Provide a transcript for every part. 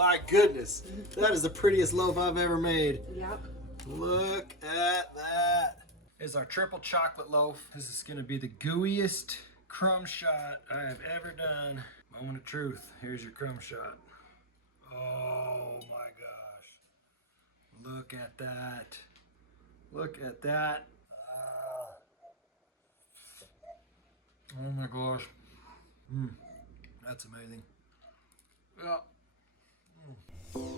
My goodness, that is the prettiest loaf I've ever made. Yep. Look at that. Here's our triple chocolate loaf. This is gonna be the gooeyest crumb shot I have ever done. Moment of truth, here's your crumb shot. Oh my gosh. Look at that. Look at that. Oh my gosh. That's amazing. Yeah.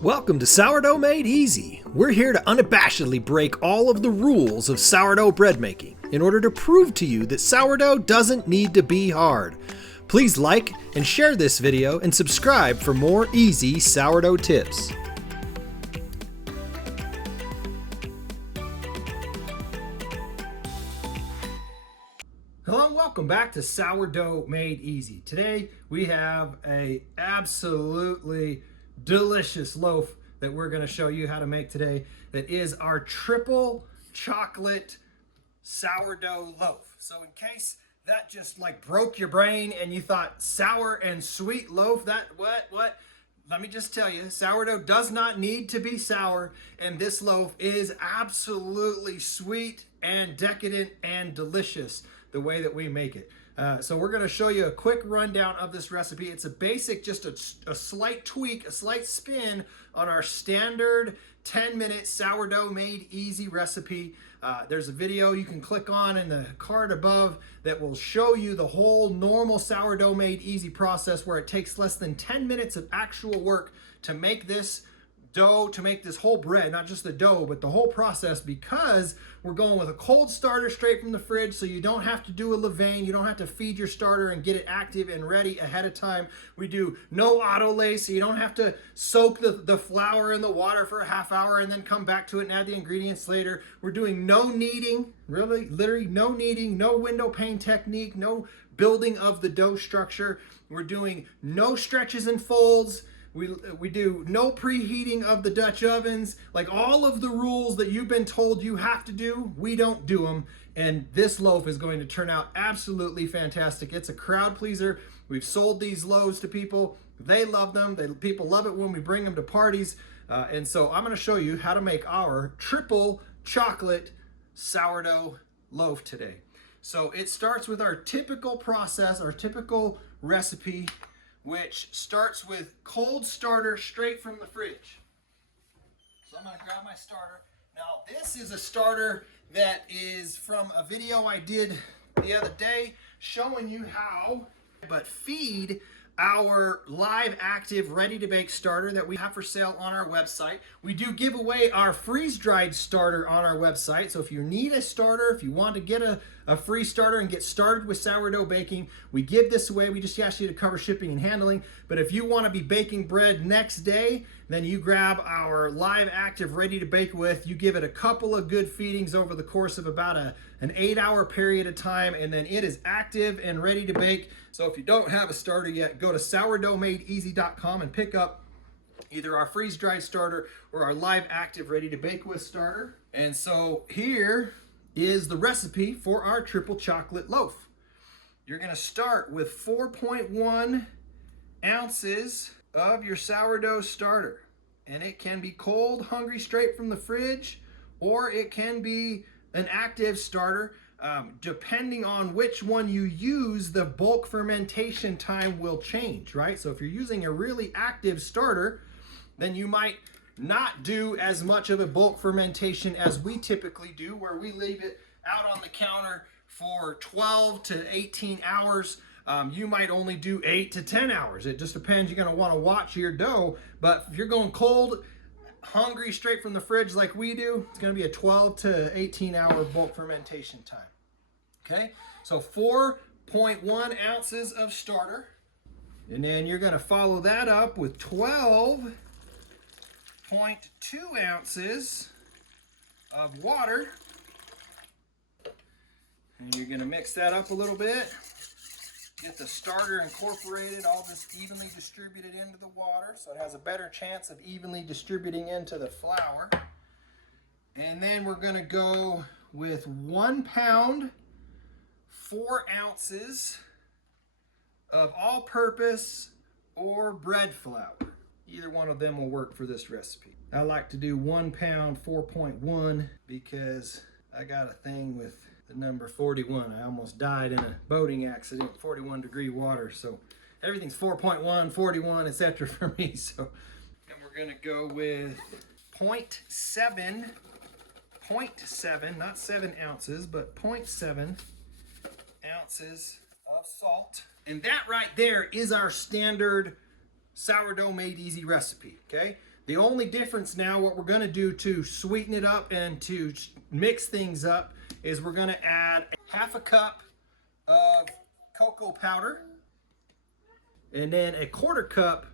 Welcome to Sourdough Made Easy. We're here to unabashedly break all of the rules of sourdough bread making in order to prove to you that sourdough doesn't need to be hard. Please like and share this video and subscribe for more easy sourdough tips. Hello and welcome back to Sourdough Made Easy. Today we have a absolutely delicious loaf that we're going to show you how to make today. That is our triple chocolate sourdough loaf. So in case that just like broke your brain and you thought sour and sweet loaf, that what? Let me just tell you, sourdough does not need to be sour, and this loaf is absolutely sweet and decadent and delicious the way that we make it. So we're going to show you a quick rundown of this recipe. It's a basic, just a slight tweak, a slight spin on our standard 10-minute sourdough made easy recipe. There's a video you can click on in the card above that will show you the whole normal sourdough made easy process, where it takes less than 10 minutes of actual work to make this dough, to make this whole bread, not just the dough, but the whole process, because we're going with a cold starter straight from the fridge, so you don't have to do a levain, you don't have to feed your starter and get it active and ready ahead of time. We do no autolay, so you don't have to soak the flour in the water for a half hour and then come back to it and add the ingredients later. We're doing no kneading, really, literally no kneading, no window pane technique, no building of the dough structure. We're doing no stretches and folds. We do no preheating of the Dutch ovens. Like all of the rules that you've been told you have to do, we don't do them. And this loaf is going to turn out absolutely fantastic. It's a crowd pleaser. We've sold these loaves to people. They love them. People love it when we bring them to parties. And so I'm going to show you how to make our triple chocolate sourdough loaf today. So it starts with our typical process, our typical recipe, which starts with cold starter straight from the fridge. So I'm going to grab my starter. Now this is a starter that is from a video I did the other day showing you how but feed our live active ready to bake starter that we have for sale on our website. We do give away our freeze dried starter on our website. So if you need a starter, if you want to get a free starter and get started with sourdough baking, we give this away. We just ask you to cover shipping and handling. But if you want to be baking bread next day, then you grab our live active ready to bake with. You give it a couple of good feedings over the course of about an 8-hour period of time, and then it is active and ready to bake. So if you don't have a starter yet, go to sourdoughmadeeasy.com and pick up either our freeze dried starter or our live active ready to bake with starter. And so here is the recipe for our triple chocolate loaf. You're going to start with 4.1 ounces of your sourdough starter, and it can be cold, hungry, straight from the fridge, or it can be an active starter. Depending on which one you use, the bulk fermentation time will change, right? So if you're using a really active starter, then you might not do as much of a bulk fermentation as we typically do, where we leave it out on the counter for 12 to 18 hours. You might only do 8 to 10 hours. It just depends. You're going to want to watch your dough. But if you're going cold, hungry, straight from the fridge like we do, it's going to be a 12 to 18 hour bulk fermentation time. Okay, so 4.1 ounces of starter. And then you're going to follow that up with 12.2 ounces of water. And you're going to mix that up a little bit. Get the starter incorporated, all this evenly distributed into the water, so it has a better chance of evenly distributing into the flour. And then we're going to go with 1 pound, 4 ounces of all-purpose or bread flour. Either one of them will work for this recipe. I like to do 1 pound 4.1 because I got a thing with the number 41. I almost died in a boating accident, 41-degree water. So everything's 4.1, 41, etc. for me. So, and we're gonna go with 0.7, not 7 ounces, but 0.7 ounces of salt. And that right there is our standard sourdough made easy recipe, okay? The only difference now, what we're gonna do to sweeten it up and to mix things up, is we're gonna add 1/2 cup of cocoa powder and then 1/4 cup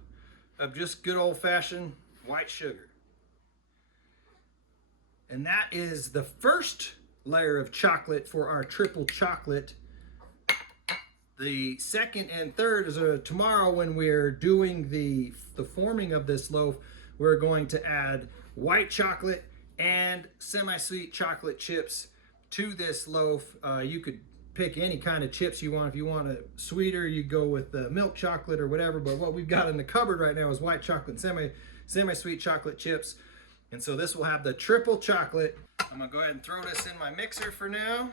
of just good old-fashioned white sugar. And that is the first layer of chocolate for our triple chocolate. The second and third is tomorrow when we're doing the forming of this loaf. We're going to add white chocolate and semi-sweet chocolate chips to this loaf. You could pick any kind of chips you want. If you want a sweeter, you go with milk chocolate or whatever. But what we've got in the cupboard right now is white chocolate and semi-sweet chocolate chips. And so this will have the triple chocolate. I'm gonna go ahead and throw this in my mixer for now.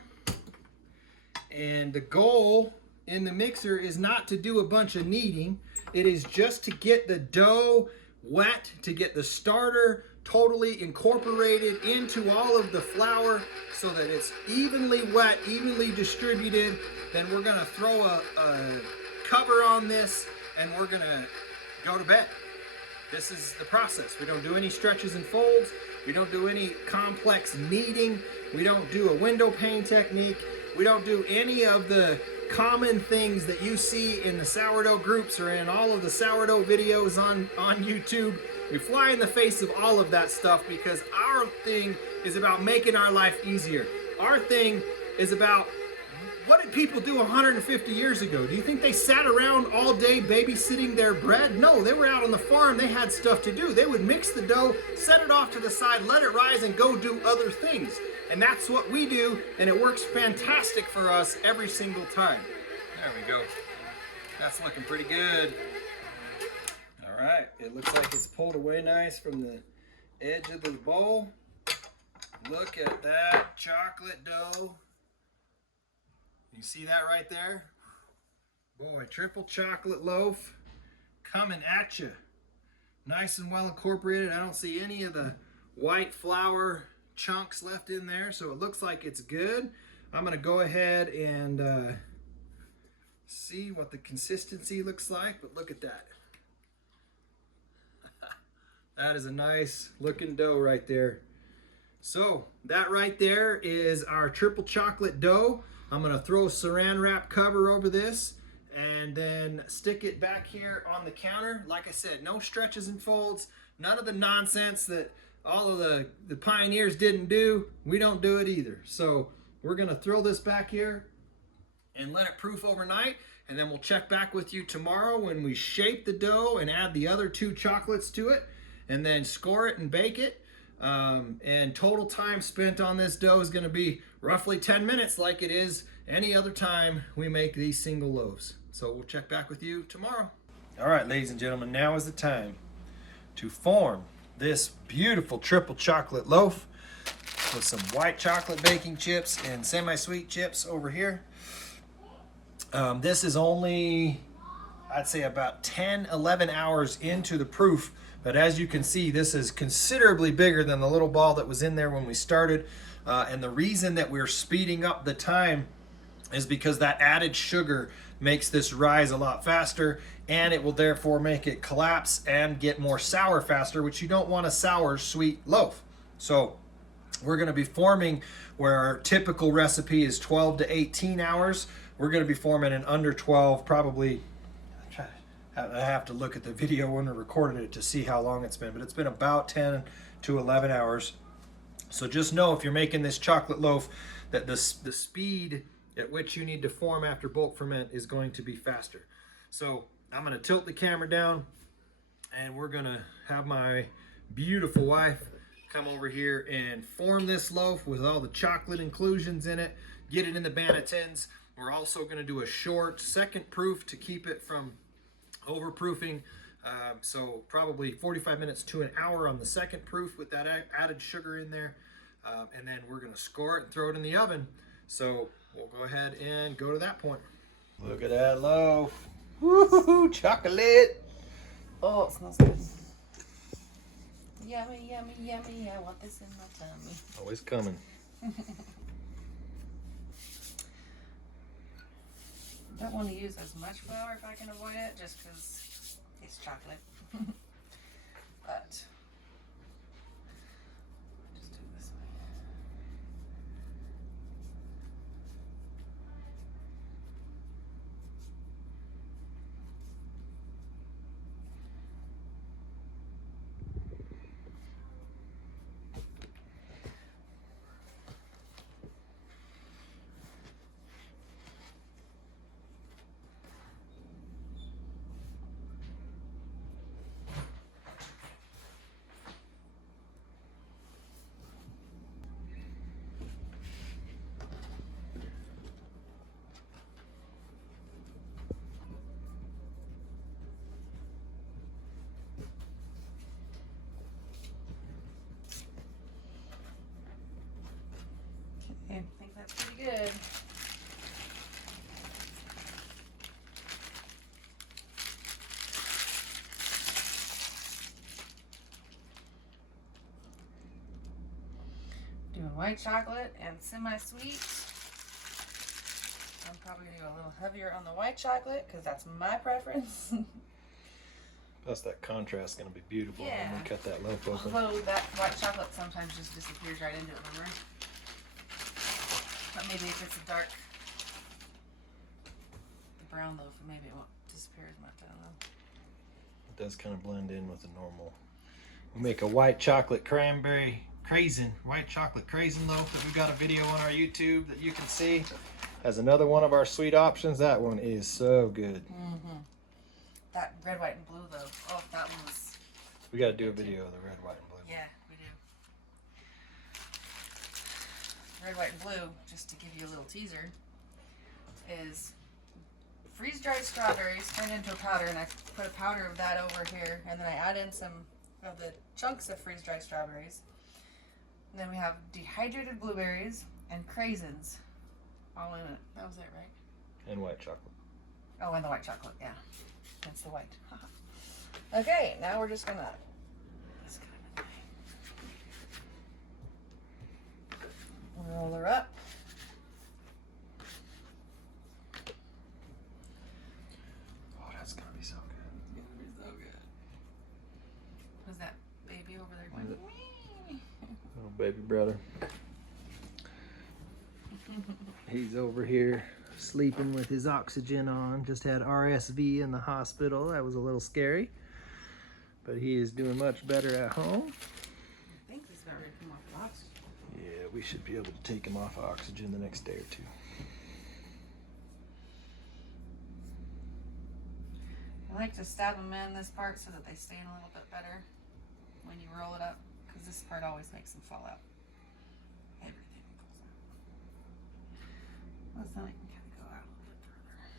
And the goal in the mixer is not to do a bunch of kneading. It is just to get the dough wet, to get the starter totally incorporated into all of the flour so that it's evenly wet, evenly distributed. Then we're gonna throw a cover on this and we're gonna go to bed. This is the process. We don't do any stretches and folds. We don't do any complex kneading. We don't do a window pane technique. We don't do any of the common things that you see in the sourdough groups or in all of the sourdough videos on YouTube. We fly in the face of all of that stuff because our thing is about making our life easier. Our thing is about, what did people do 150 years ago? Do you think they sat around all day babysitting their bread? No, they were out on the farm. They had stuff to do. They would mix the dough, set it off to the side, let it rise, and go do other things. And that's what we do, and it works fantastic for us every single time. There we go. That's looking pretty good. All right, it looks like it's pulled away nice from the edge of the bowl. Look at that chocolate dough. You see that right there? Boy, triple chocolate loaf coming at you. Nice and well incorporated. I don't see any of the white flour chunks left in there, so it looks like it's good. I'm gonna go ahead and see what the consistency looks like, but look at that. That is a nice looking dough right there. So that right there is our triple chocolate dough. I'm gonna throw a saran wrap cover over this and then stick it back here on the counter. Like I said, no stretches and folds, none of the nonsense that all of the pioneers didn't do. We don't do it either. So we're gonna throw this back here and let it proof overnight, and then we'll check back with you tomorrow when we shape the dough and add the other 2 chocolates to it, and then score it and bake it. And total time spent on this dough is gonna be roughly 10 minutes, like it is any other time we make these single loaves. So we'll check back with you tomorrow. All right, ladies and gentlemen, now is the time to form this beautiful triple chocolate loaf with some white chocolate baking chips and semi-sweet chips over here. This is only, I'd say, about 10, 11 hours into the proof. But as you can see, this is considerably bigger than the little ball that was in there when we started. And the reason that we're speeding up the time is because that added sugar makes this rise a lot faster, and it will therefore make it collapse and get more sour faster, which you don't want a sour sweet loaf. So we're going to be forming where our typical recipe is 12 to 18 hours. We're going to be forming in under 12, probably. I have to look at the video when we recorded it to see how long it's been, but it's been about 10 to 11 hours. So just know, if you're making this chocolate loaf, that the speed at which you need to form after bulk ferment is going to be faster. So I'm going to tilt the camera down, and we're going to have my beautiful wife come over here and form this loaf with all the chocolate inclusions in it, get it in the bannetons. We're also going to do a short second proof to keep it from overproofing. So probably 45 minutes to an hour on the second proof with that added sugar in there. And then we're gonna score it and throw it in the oven. So we'll go ahead and go to that point. Look at that loaf. Woohoo, chocolate. Oh, it smells good. Yummy, yummy, yummy. I want this in my tummy. Always coming. Don't want to use as much flour if I can avoid it, just because it's chocolate. But just do it this way. I think that's pretty good. Doing white chocolate and semi-sweet. I'm probably gonna go a little heavier on the white chocolate because that's my preference. Plus that contrast is gonna be beautiful when we cut that loaf open. Although that white chocolate sometimes just disappears right into it, remember? But maybe if it's a dark brown loaf, maybe it won't disappear as much, I don't know. It does kind of blend in with the normal. We make a white chocolate cranberry white chocolate craisin loaf that we've got a video on our YouTube that you can see. As another one of our sweet options. That one is so good. Mm-hmm. That red, white, and blue though. Oh, that one was. We got to do a video of the red, white, and blue. Yeah, we do. Red, white, and blue, just to give you a little teaser, is freeze-dried strawberries turned into a powder, and I put a powder of that over here, and then I add in some of the chunks of freeze-dried strawberries. And then we have dehydrated blueberries and craisins all in it. That was it, right? And white chocolate. Oh, and the white chocolate, yeah. That's the white. Okay, now we're just gonna roll her up. Oh, that's gonna be so good. It's gonna be so good. Was that baby over there going? Little baby brother. He's over here sleeping with his oxygen on. Just had RSV in the hospital. That was a little scary. But he is doing much better at home. I think he's about ready to come off the oxygen. Yeah, we should be able to take him off of oxygen the next day or two. I like to stab them in this part so that they stay in a little bit better when you roll it up, because this part always makes them fall out. Everything falls out. Well, then I can kind of go out a little bit further.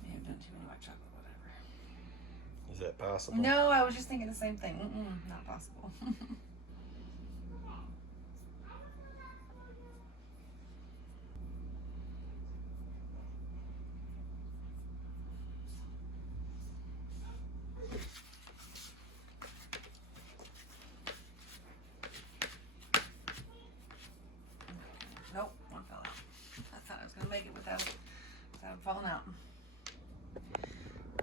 May have done too many white chocolate, whatever. Is that possible? No, I was just thinking the same thing. Not possible. Nope, one fell out. I thought I was gonna make it without it falling out.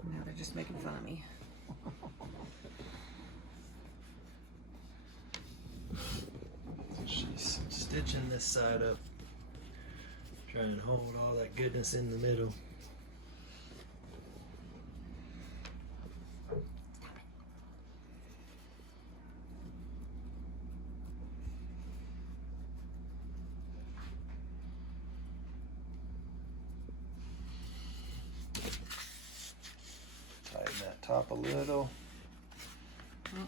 Now they're just making fun of me. She's stitching this side up, trying to hold all that goodness in the middle. Tighten that top a little. We're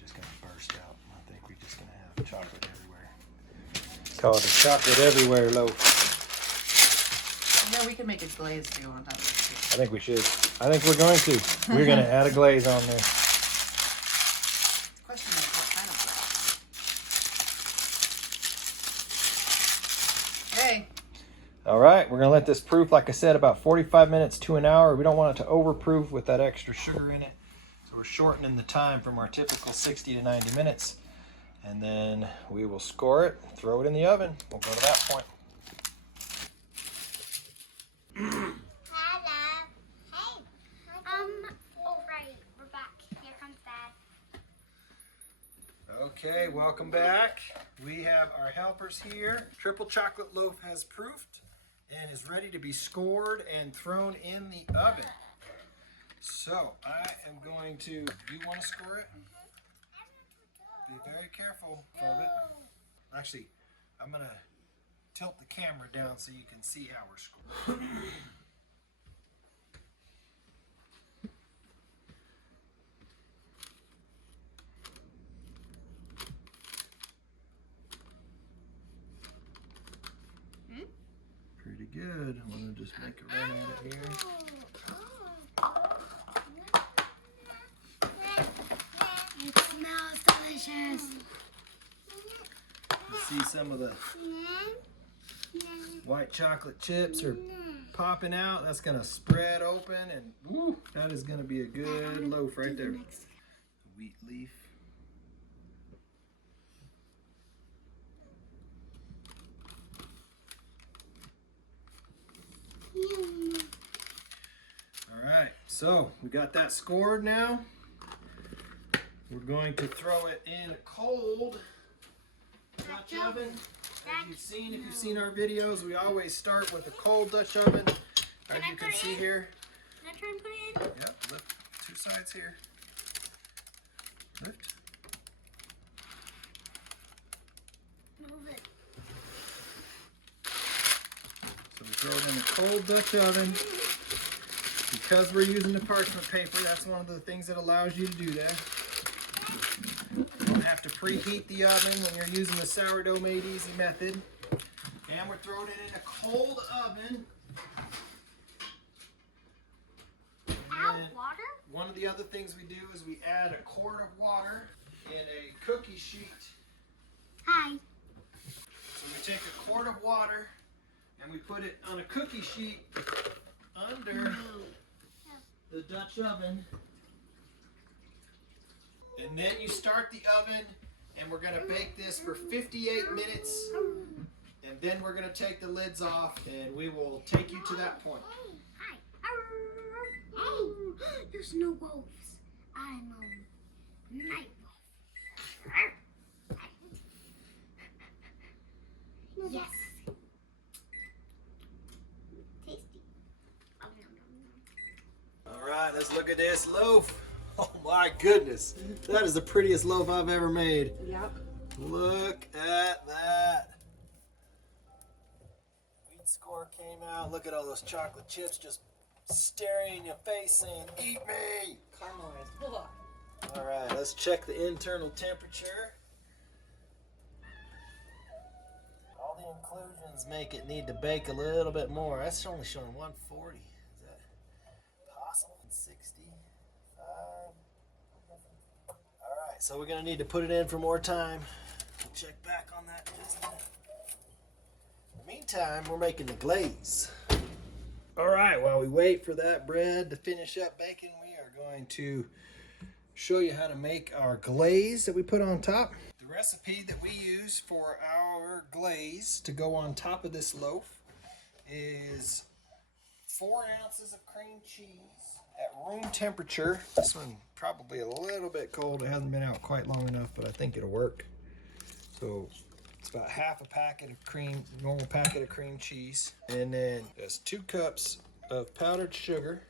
just gonna burst out. I think we're just gonna have chocolate everywhere. Call it a chocolate everywhere loaf. Yeah, we can make it glazed too on top of it too. I think we should. I think we're going to. We're going to add a glaze on there. Question is, what kind of glaze? Okay. All right, we're going to let this proof, like I said, about 45 minutes to an hour. We don't want it to overproof with that extra sugar in it. So we're shortening the time from our typical 60 to 90 minutes. And then we will score it, throw it in the oven. We'll go to that point. Hello. Hey. All right, we're back. Here comes Dad. Okay, welcome back. We have our helpers here. Triple Chocolate Loaf has proofed and is ready to be scored and thrown in the oven. So I am going to, do you want to score it? Be very careful of it. Actually, I'm going to tilt the camera down so you can see how we're scoring. Pretty good. I'm going to just make a run at it here. It smells delicious. You see some of the white chocolate chips are popping out. That's going to spread open, and woo, that is going to be a good loaf right there. Wheat leaf. All right, so we got that scored now. We're going to throw it in a cold Dutch oven. As you've seen, if you've seen our videos, we always start with a cold Dutch oven. As you can see here. Can I try and put it in? Yep, lift two sides here. Lift. Move it. So we throw it in a cold Dutch oven. Because we're using the parchment paper, that's one of the things that allows you to do that. You don't have to preheat the oven when you're using the Sourdough Made Easy method. And we're throwing it in a cold oven. Add water? One of the other things we do is we add a quart of water in a cookie sheet. Hi. So we take a quart of water and we put it on a cookie sheet under the Dutch oven. And then you start the oven, and we're going to bake this for 58 minutes. And then we're going to take the lids off, and we will take you to that point. Hi. Hey, there's no wolves. I'm a night wolf. Yes. Tasty. All right, let's look at this loaf. Oh my goodness. That is the prettiest loaf I've ever made. Yep. Look at that. Wheat score came out. Look at all those chocolate chips just staring in your face saying, "Eat me." Caramelized. All right, let's check the internal temperature. All the inclusions make it need to bake a little bit more. That's only showing 140. Is that possible? 60. All right, so we're gonna need to put it in for more time. We'll check back on that in just a minute. In the meantime, we're making the glaze. All right, while we wait for that bread to finish up baking, we are going to show you how to make our glaze that we put on top. The recipe that we use for our glaze to go on top of this loaf is 4 ounces of cream cheese at room temperature. This one probably a little bit cold. It hasn't been out quite long enough, but I think it'll work. So it's about half a packet of cream, normal packet of cream cheese. And then just 2 cups of powdered sugar.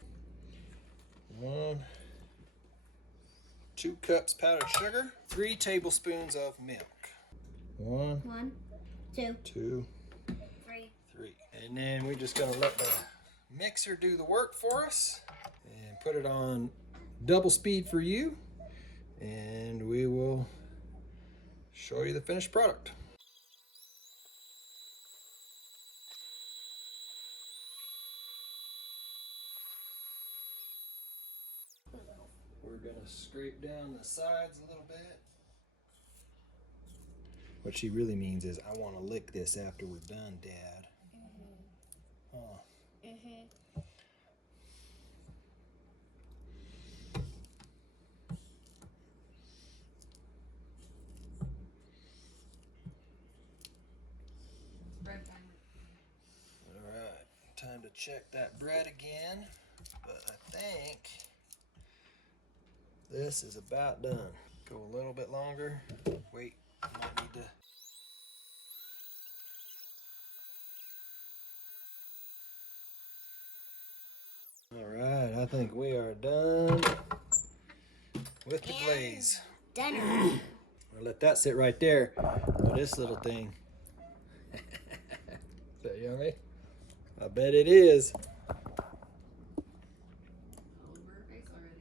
2 cups powdered sugar. 3 tablespoons of milk. 1, 1, 2, 2, 3. 3. And then we're just gonna let the mixer do the work for us and put it on double speed for you, and we will show you the finished product. We're gonna scrape down the sides a little bit. What she really means is, I want to lick this after we're done, Dad. Huh. Bread time. All right, time to check that bread again, but I think this is about done. Go a little bit longer. Wait, I might need to. All right, I think we are done with the glaze. Done. I'll let that sit right there. Oh, this little thing. Is that yummy? I bet it is. All over her face already.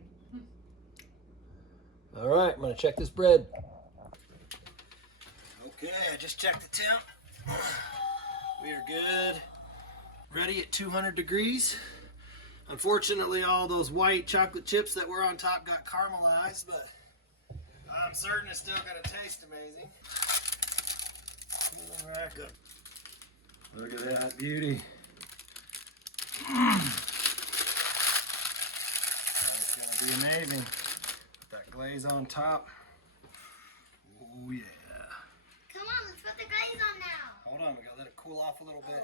All right, I'm gonna check this bread. Okay, I just checked the temp. We are good. Ready at 200 degrees. Unfortunately, all those white chocolate chips that were on top got caramelized, but I'm certain it's still gonna taste amazing. Rack up. Look at that beauty. That's gonna be amazing. Put that glaze on top. Oh yeah. Come on, let's put the glaze on now. Hold on, we gotta let it cool off a little bit.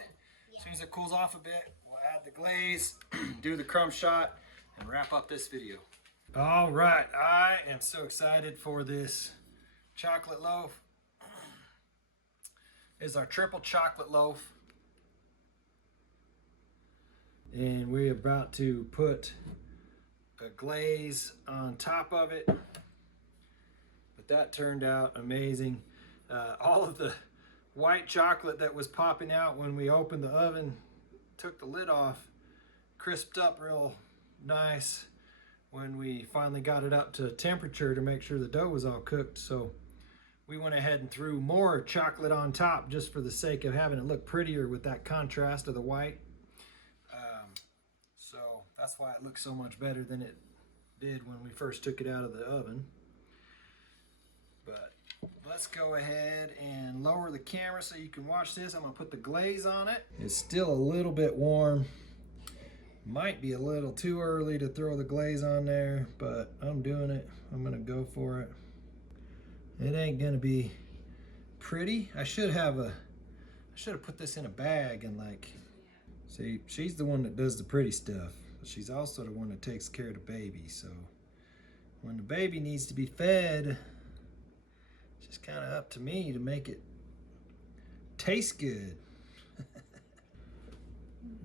As soon as it cools off a bit, we'll add the glaze, do the crumb shot, and wrap up this video. All right, I am so excited for this chocolate loaf. It's our triple chocolate loaf. And we're about to put a glaze on top of it. But that turned out amazing. All of the white chocolate that was popping out when we opened the oven, took the lid off, crisped up real nice when we finally got it up to temperature to make sure the dough was all cooked. So we went ahead and threw more chocolate on top just for the sake of having it look prettier with that contrast of the white. So that's why it looks so much better than it did when we first took it out of the oven. But let's go ahead and lower the camera so you can watch this. I'm gonna put the glaze on it. It's still a little bit warm. Might be a little too early to throw the glaze on there, but I'm doing it. I'm gonna go for it. It ain't gonna be pretty. I should have put this in a bag and like, see, she's the one that does the pretty stuff, but she's also the one that takes care of the baby. So when the baby needs to be fed, it's just kind of up to me to make it taste good.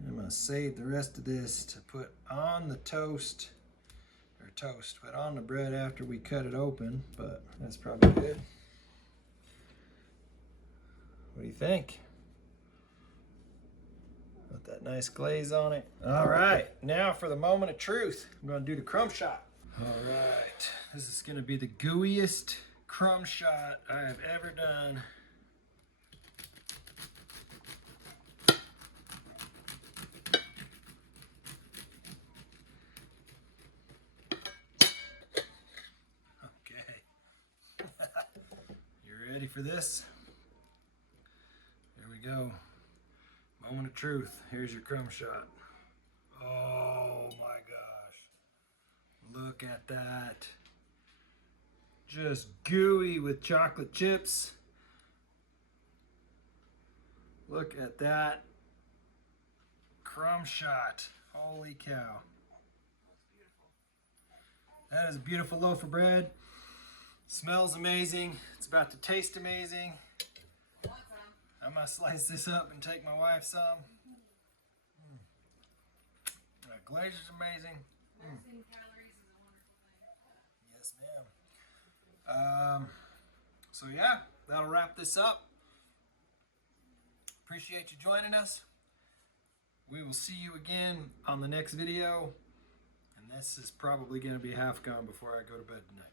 I'm gonna save the rest of this to put on the toast, put on the bread after we cut it open, but that's probably good. What do you think? Put that nice glaze on it. All right, now for the moment of truth. I'm gonna do the crumb shot. All right, this is gonna be the gooeyest crumb shot I have ever done. Ready for this? Here we go. Moment of truth. Here's your crumb shot. Oh my gosh. Look at that. Just gooey with chocolate chips. Look at that crumb shot. Holy cow. That is a beautiful loaf of bread. Smells amazing. It's about to taste amazing. I'm gonna slice this up and take my wife some. That glaze is amazing. Yes, ma'am. So yeah, that'll wrap this up. Appreciate you joining us. We will see you again on the next video. And this is probably gonna be half gone before I go to bed tonight.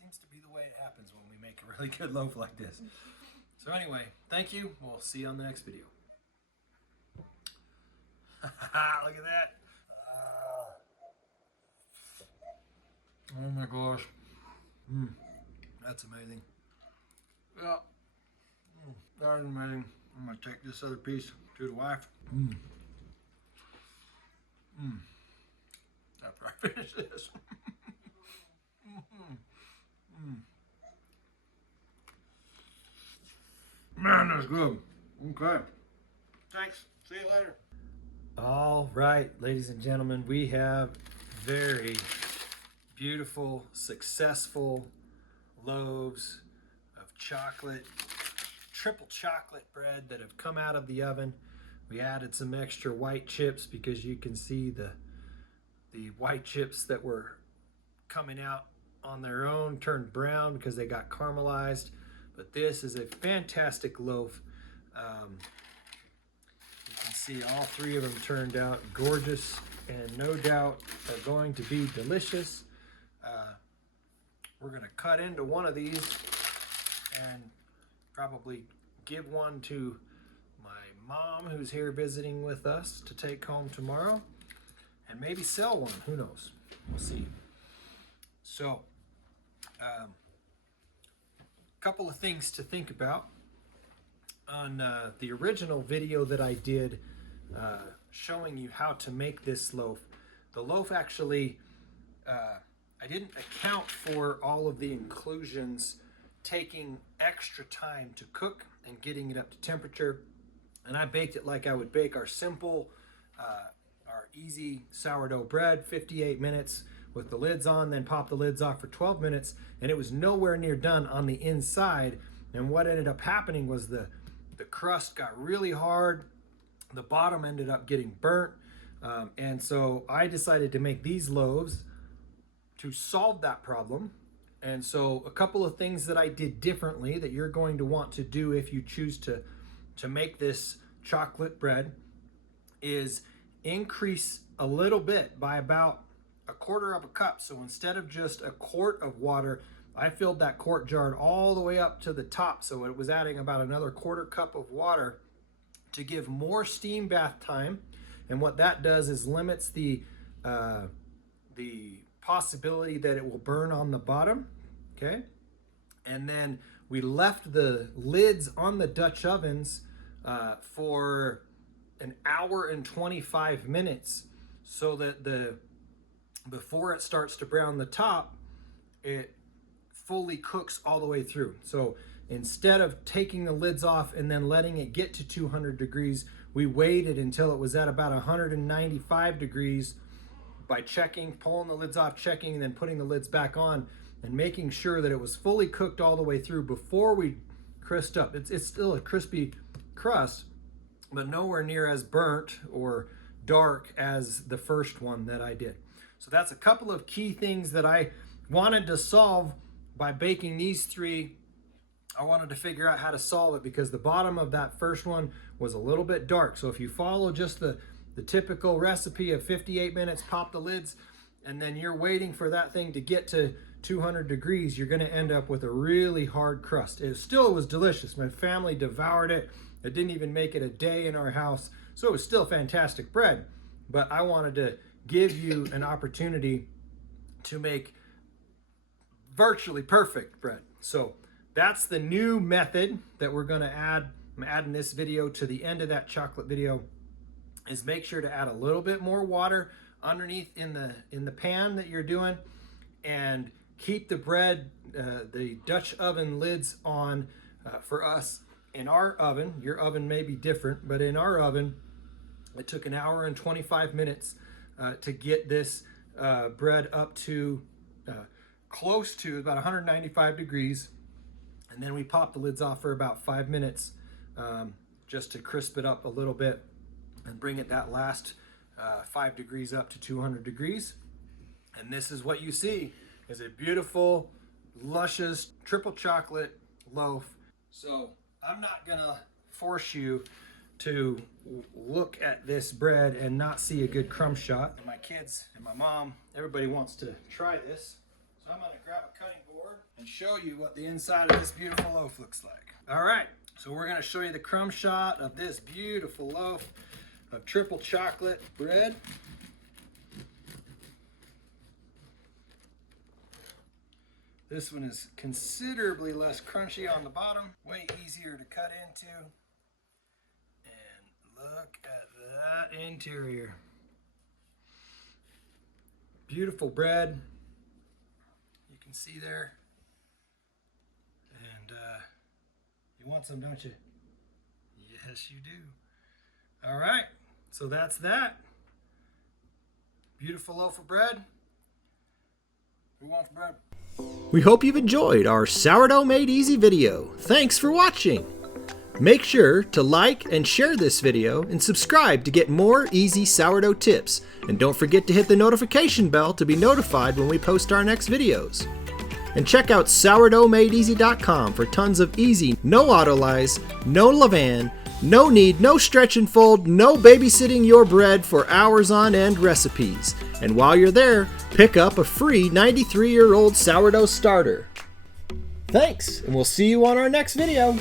Seems to be the way it happens when we make a really good loaf like this. So anyway, thank you. We'll see you on the next video. Look at that. Oh my gosh. That's amazing. Yeah. That is amazing. I'm gonna take this other piece to the wife. After I finish this. Man, that's good. Okay. Thanks. See you later. All right, ladies and gentlemen, we have very beautiful, successful loaves of chocolate, triple chocolate bread that have come out of the oven. We added some extra white chips because you can see the white chips that were coming out on their own turned brown because they got caramelized. But this is a fantastic loaf. You can see all three of them turned out gorgeous and no doubt are going to be delicious. We're gonna cut into one of these and probably give one to my mom who's here visiting with us to take home tomorrow, and maybe sell one, who knows, we'll see. So, a couple of things to think about. On the original video that I did showing you how to make this loaf, the loaf actually, I didn't account for all of the inclusions taking extra time to cook and getting it up to temperature. And I baked it like I would bake our simple, our easy sourdough bread, 58 minutes with the lids on, then pop the lids off for 12 minutes. And it was nowhere near done on the inside. And what ended up happening was the crust got really hard. The bottom ended up getting burnt. And so I decided to make these loaves to solve that problem. And so a couple of things that I did differently that you're going to want to do if you choose to make this chocolate bread is increase a little bit by about 1/4 cup. So instead of just a quart of water, I filled that quart jar all the way up to the top. So it was adding about another 1/4 cup of water to give more steam bath time. And what that does is limits the possibility that it will burn on the bottom, okay? And then we left the lids on the Dutch ovens for 1 hour and 25 minutes so that before it starts to brown the top, it fully cooks all the way through. So instead of taking the lids off and then letting it get to 200 degrees, we waited until it was at about 195 degrees by checking, pulling the lids off, checking, and then putting the lids back on and making sure that it was fully cooked all the way through before we crisped up. It's still a crispy crust, but nowhere near as burnt or dark as the first one that I did. So that's a couple of key things that I wanted to solve by baking these three. I wanted to figure out how to solve it because the bottom of that first one was a little bit dark. So if you follow just the typical recipe of 58 minutes, pop the lids, and then you're waiting for that thing to get to 200 degrees, you're gonna end up with a really hard crust. It still was delicious. My family devoured it. It didn't even make it a day in our house. So it was still fantastic bread, but I wanted to give you an opportunity to make virtually perfect bread. So that's the new method that we're gonna add. I'm adding this video to the end of that chocolate video, is make sure to add a little bit more water underneath in the pan that you're doing, and keep the bread, the Dutch oven lids on for us. In our oven, your oven may be different, but in our oven, it took 1 hour and 25 minutes to get this bread up to close to about 195 degrees. And then we pop the lids off for about 5 minutes just to crisp it up a little bit and bring it that last 5 degrees up to 200 degrees. And this is what you see, is a beautiful, luscious triple chocolate loaf. So I'm not gonna force you to look at this bread and not see a good crumb shot. My kids and my mom, everybody wants to try this. So I'm gonna grab a cutting board and show you what the inside of this beautiful loaf looks like. All right, so we're gonna show you the crumb shot of this beautiful loaf of triple chocolate bread. This one is considerably less crunchy on the bottom, way easier to cut into. And look at that interior. Beautiful bread. You can see there. And you want some, don't you? Yes, you do. All right, so that's that. Beautiful loaf of bread. Who wants bread? We hope you've enjoyed our Sourdough Made Easy video. Thanks for watching. Make sure to like and share this video and subscribe to get more easy sourdough tips. And don't forget to hit the notification bell to be notified when we post our next videos. And check out sourdoughmadeeasy.com for tons of easy, no autolyze, no levain, no knead, no stretch and fold, no babysitting your bread for hours on end recipes. And while you're there, pick up a free 93-year-old sourdough starter. Thanks, and we'll see you on our next video.